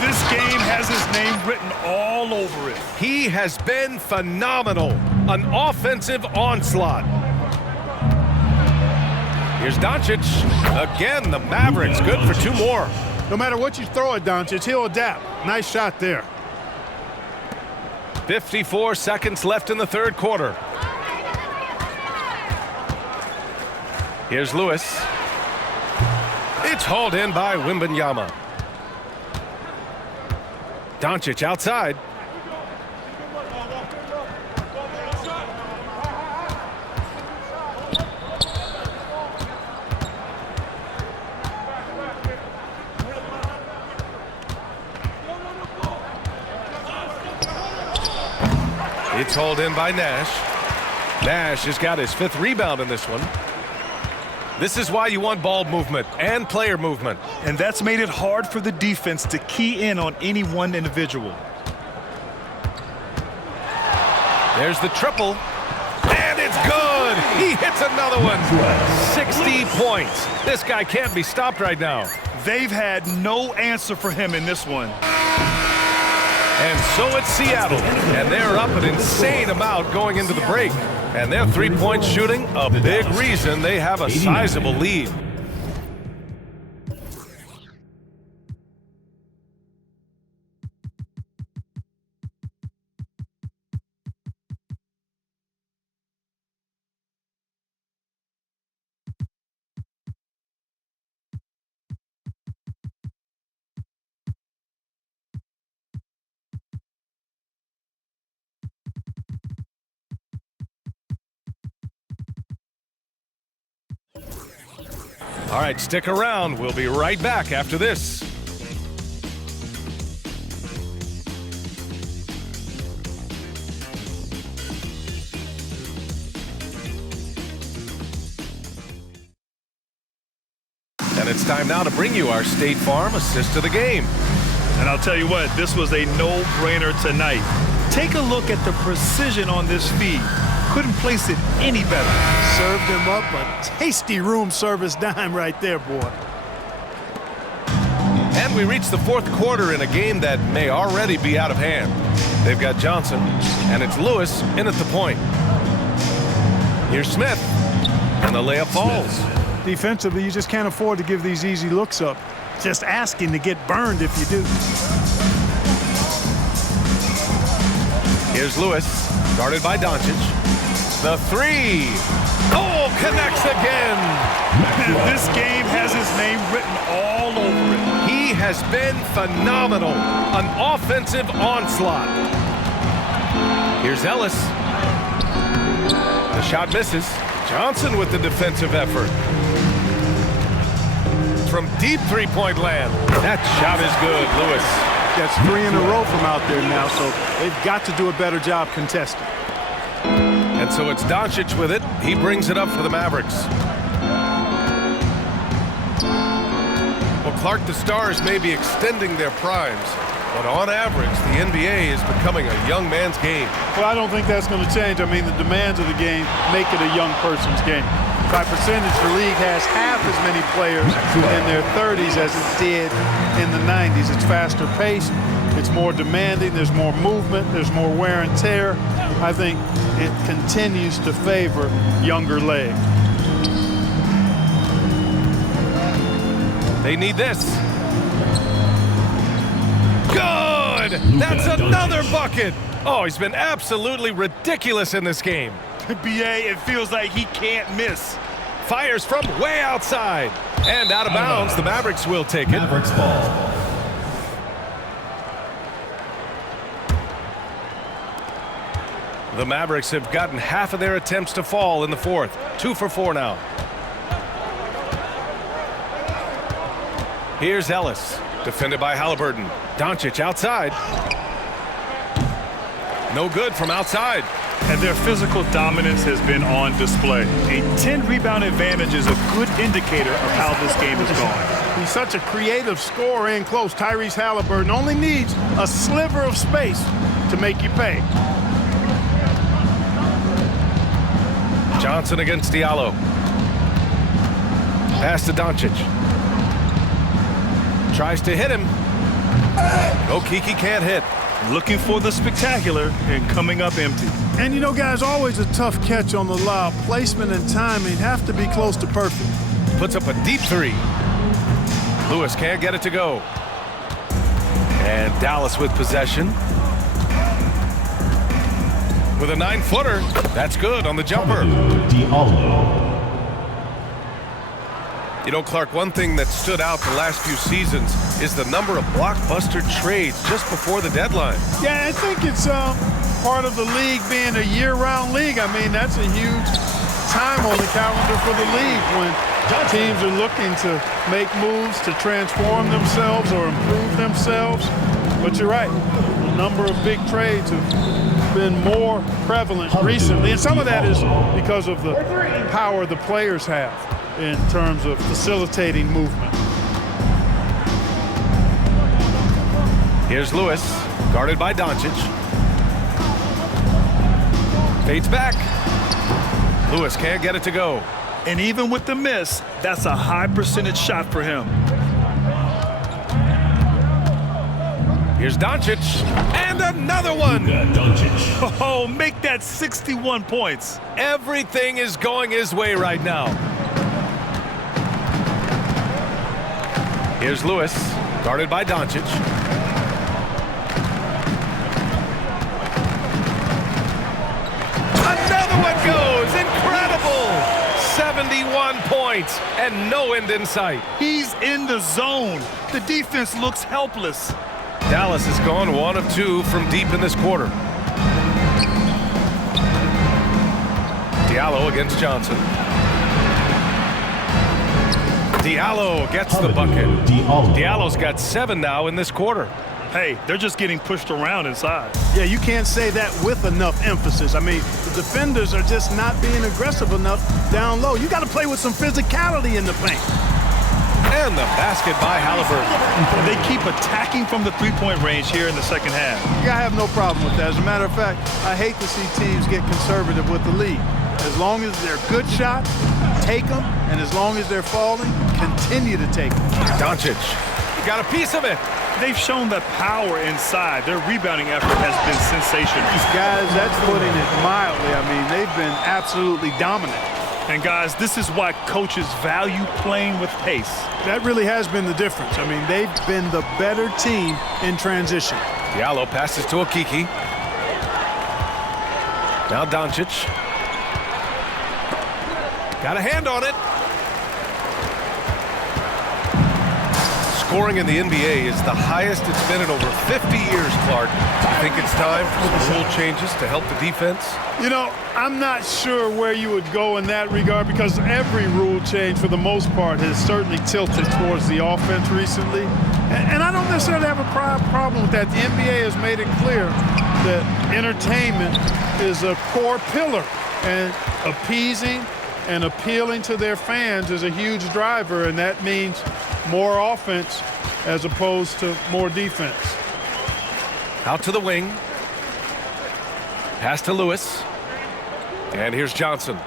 This game has his name written all over it. He has been phenomenal. An offensive onslaught. Here's Doncic. Again, the Mavericks good for 2 more. No matter what you throw at Doncic, he'll adapt. Nice shot there. 54 seconds left in the third quarter. Here's Lewis. It's hauled in by Wembanyama. Doncic outside. It's hauled in by Nash. Nash has got his 5th rebound in this one. This is why you want ball movement and player movement. And that's made it hard for the defense to key in on any one individual. There's the triple. And it's good. He hits another one. 60 points. This guy can't be stopped right now. They've had no answer for him in this one. And so it's Seattle, and they're up an insane amount going into the break. And their three-point shooting, a big reason they have a sizable lead. All right, stick around. We'll be right back after this. And it's time now to bring you our State Farm assist of the game. And I'll tell you what, this was a no-brainer tonight. Take a look at the precision on this feed. Couldn't place it any better. Served him up a tasty room service dime right there, boy. And we reach the fourth quarter in a game that may already be out of hand. They've got Johnson, and it's Lewis in at the point. Here's Smith, and the layup falls. Defensively, you just can't afford to give these easy looks up. Just asking to get burned if you do. Here's Lewis, guarded by Doncic. The three. Oh, connects again. This game has his name written all over it. He has been phenomenal. An offensive onslaught. Here's Ellis. The shot misses. Johnson with the defensive effort. From deep three-point land. That shot is good, Lewis. That's 3 in a row from out there now, so they've got to do a better job contesting. And so it's Doncic with it. He brings it up for the Mavericks. Well, Clark, the Stars may be extending their primes, but on average, the NBA is becoming a young man's game. Well, I don't think that's going to change. I mean, the demands of the game make it a young person's game. By percentage, the league has half as many players in their 30s as it did in the 90s. It's faster paced. It's more demanding. There's more movement. There's more wear and tear. I think it continues to favor younger legs. They need this. Good! That's another bucket! Oh, he's been absolutely ridiculous in this game. BA, it feels like he can't miss. Fires from way outside. And out of bounds, the Mavericks will take it. Mavericks ball. The Mavericks have gotten half of their attempts to fall in the fourth. 2 for 4 now. Here's Ellis, defended by Halliburton. Doncic outside. No good from outside. And their physical dominance has been on display. A 10-rebound advantage is a good indicator of how this game is going. He's such a creative scorer in close. Tyrese Halliburton only needs a sliver of space to make you pay. Johnson against Diallo. Pass to Doncic. Tries to hit him. Okeke can't hit. Looking for the spectacular and coming up empty. And you know, guys, always a tough catch on the lob. Placement and timing have to be close to perfect. Puts up a deep three. Lewis can't get it to go. And Dallas with possession. with a 9-footer. That's good on the jumper. You know, Clark, one thing that stood out the last few seasons is the number of blockbuster trades just before the deadline. Yeah, I think it's part of the league being a year-round league. I mean, that's a huge time on the calendar for the league when teams are looking to make moves to transform themselves or improve themselves. But you're right, a number of big trades have been more prevalent recently, and some of that is because of the power the players have in terms of facilitating movement. Here's Lewis, guarded by Doncic. Fades back. Lewis can't get it to go. And even with the miss, that's a high percentage shot for him. Here's Doncic, and another one. Oh, make that 61 points. Everything is going his way right now. Here's Lewis, guarded by Doncic. Another one goes. Incredible. 71 points and no end in sight. He's in the zone. The defense looks helpless. Dallas has gone 1 of 2 from deep in this quarter. Diallo against Johnson. Diallo gets the bucket. Diallo's got 7 now in this quarter. Hey, they're just getting pushed around inside. Yeah, you can't say that with enough emphasis. I mean, the defenders are just not being aggressive enough down low. You got to play with some physicality in the paint. And the basket by Halliburton. They keep attacking from the three-point range here in the second half. Yeah, I have no problem with that. As a matter of fact, I hate to see teams get conservative with the lead. As long as they're good shots, take them, and as long as they're falling, continue to take them. Doncic got a piece of it. They've shown the power inside. Their rebounding effort has been sensational. Guys, that's putting it mildly. I mean, they've been absolutely dominant. And guys, this is why coaches value playing with pace. That really has been the difference. I mean, they've been the better team in transition. Diallo passes to Okiki. Now Doncic. Got a hand on it. Scoring in the NBA is the highest it's been in over 50 years, Clark. I think it's time for some rule changes to help the defense. You know, I'm not sure where you would go in that regard because every rule change, for the most part, has certainly tilted towards the offense recently. And I don't necessarily have a problem with that. The NBA has made it clear that entertainment is a core pillar, and appeasing and appealing to their fans is a huge driver, and that means more offense as opposed to more defense. Out to the wing. Pass to Lewis. And here's Johnson.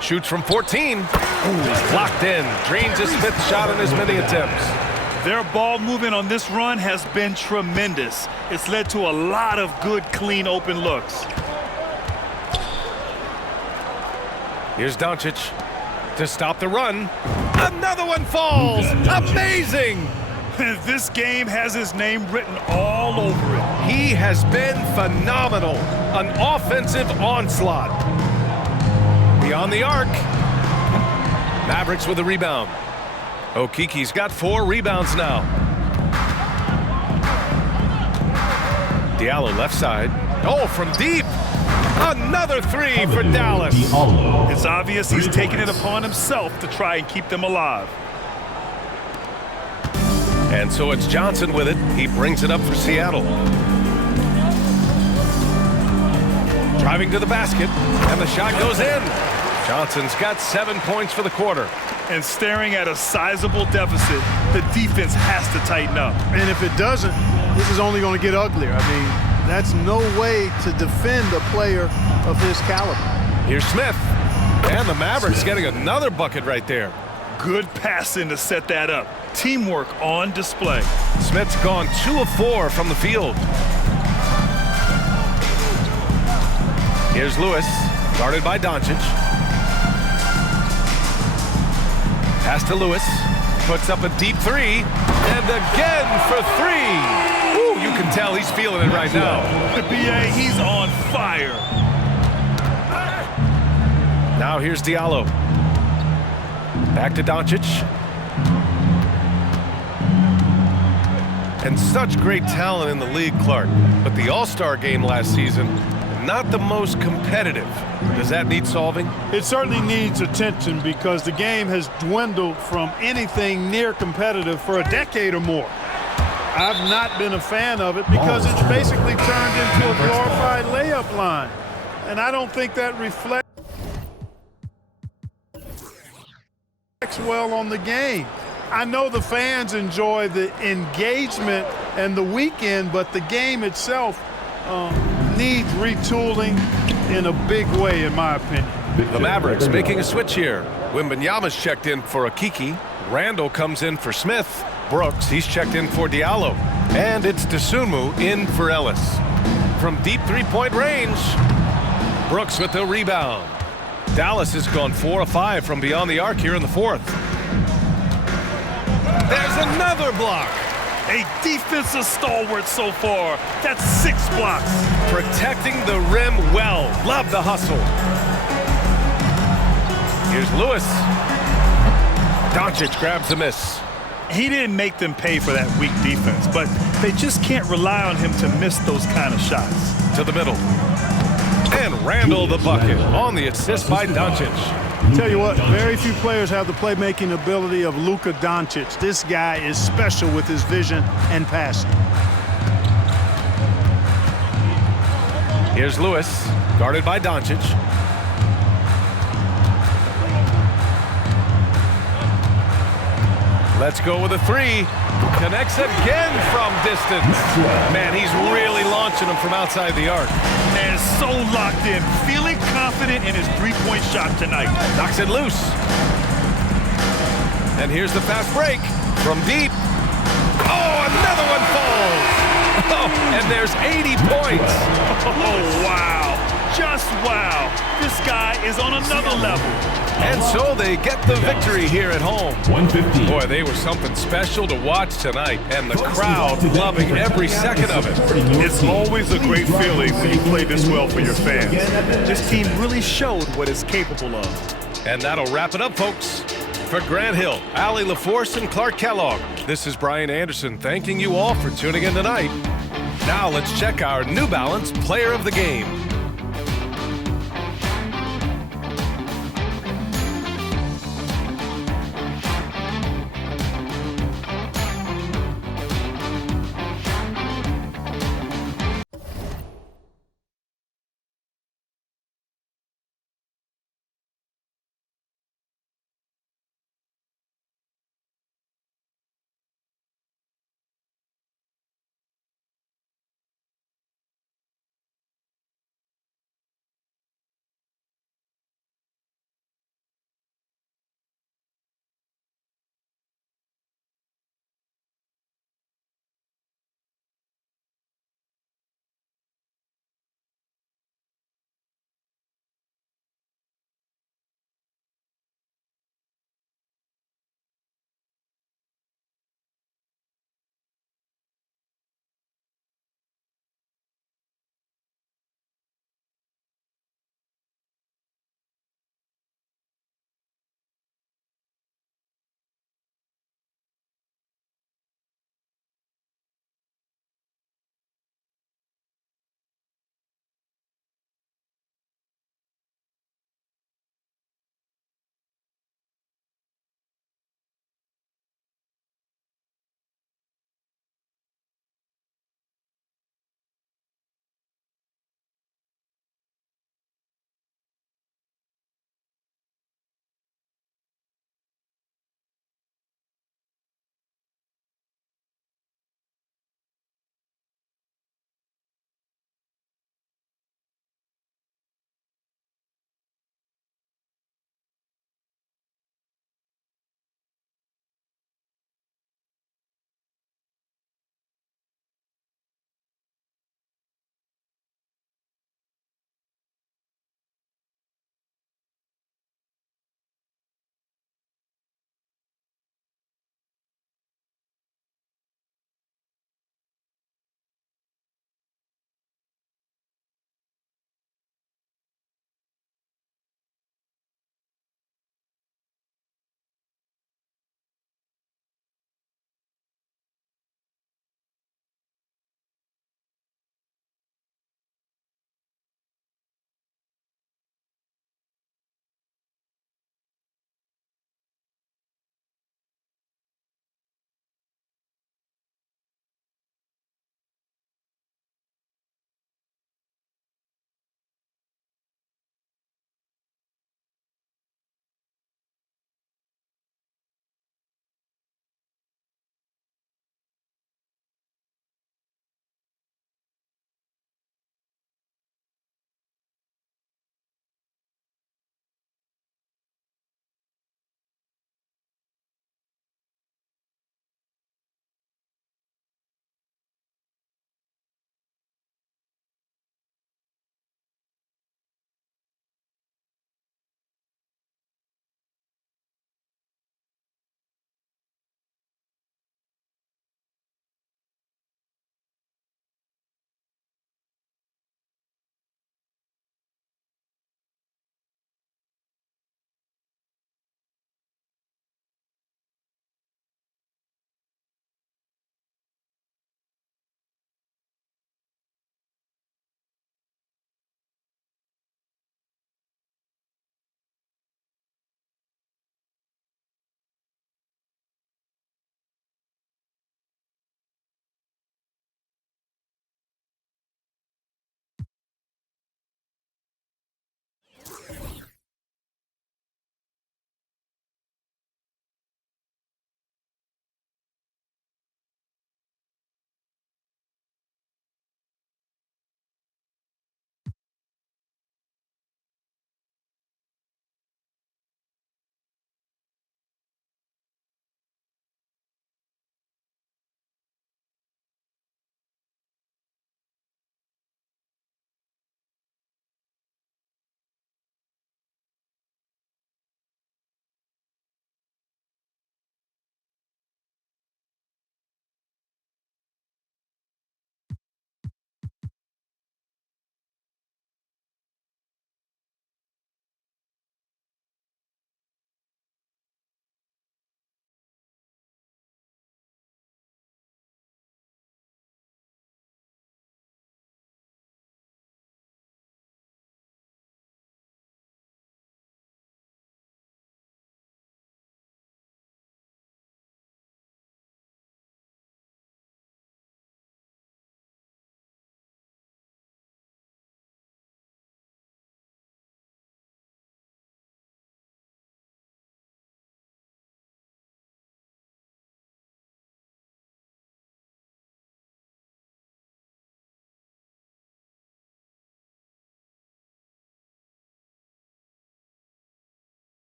Shoots from 14. Ooh, he's blocked in. Drains a Smith shot in as many attempts. Their ball movement on this run has been tremendous. It's led to a lot of good, clean, open looks. Here's Doncic to stop the run. Another one falls. Amazing. This game has his name written all over it. He has been phenomenal. An offensive onslaught. Beyond the arc. Mavericks with a rebound. Okiki's got 4 rebounds now. Diallo left side. Oh, from deep. Another 3 for Dallas. It's obvious he's taking it upon himself to try and keep them alive. And so it's Johnson with it. He brings it up for Seattle. Driving to the basket, and the shot goes in. Johnson's got 7 points for the quarter. And staring at a sizable deficit, the defense has to tighten up. And if it doesn't, this is only going to get uglier. I mean, that's no way to defend a player of his caliber. Here's Smith. And the Mavericks getting another bucket right there. Good passing to set that up. Teamwork on display. Smith's gone 2 of 4 from the field. Here's Lewis, guarded by Doncic. Pass to Lewis, puts up a deep 3, and again for 3. Ooh, you can can tell he's feeling it right now. BA, he's on fire. Now here's Diallo. Back to Doncic. And such great talent in the league, Clark. But the All-Star game last season, not the most competitive. Does that need solving? It certainly needs attention because the game has dwindled from anything near competitive for a decade or more. I've not been a fan of it because it's basically turned into a glorified layup line. And I don't think that reflects well on the game. I know the fans enjoy the engagement and the weekend, but the game itself needs retooling in a big way, in my opinion. The Mavericks making a switch here. Wembanyama's checked in for Akiki. Randall comes in for Smith. Brooks, he's checked in for Diallo. And it's Dosunmu in for Ellis. From deep three-point range, Brooks with the rebound. Dallas has gone 4 of 5 from beyond the arc here in the fourth. There's another block. A defensive stalwart so far. That's 6 blocks. Protecting the rim well. Love the hustle. Here's Lewis. Doncic grabs the miss. He didn't make them pay for that weak defense, but they just can't rely on him to miss those kind of shots. To the middle. And Randall the bucket on the assist by Doncic. Tell you what, very few players have the playmaking ability of Luka Doncic. This guy is special with his vision and passing. Here's Lewis, guarded by Doncic. Let's go with a 3. Connects again from distance. Man, he's really launching them from outside the arc. And so locked in, feeling confident in his three-point shot tonight. Knocks it loose. And here's the fast break from deep. Oh, another one falls. Oh, and there's 80 points. Oh, wow. Just wow. This guy is on another level. And so they get the victory here at home. 150. Boy, they were something special to watch tonight, and the crowd loving every second of it. It's always a great feeling when you play this well for your fans. This team really showed what it's capable of. And that'll wrap it up, folks. For Grant Hill, Allie LaForce, and Clark Kellogg, this is Brian Anderson thanking you all for tuning in tonight. Now let's check our New Balance Player of the Game.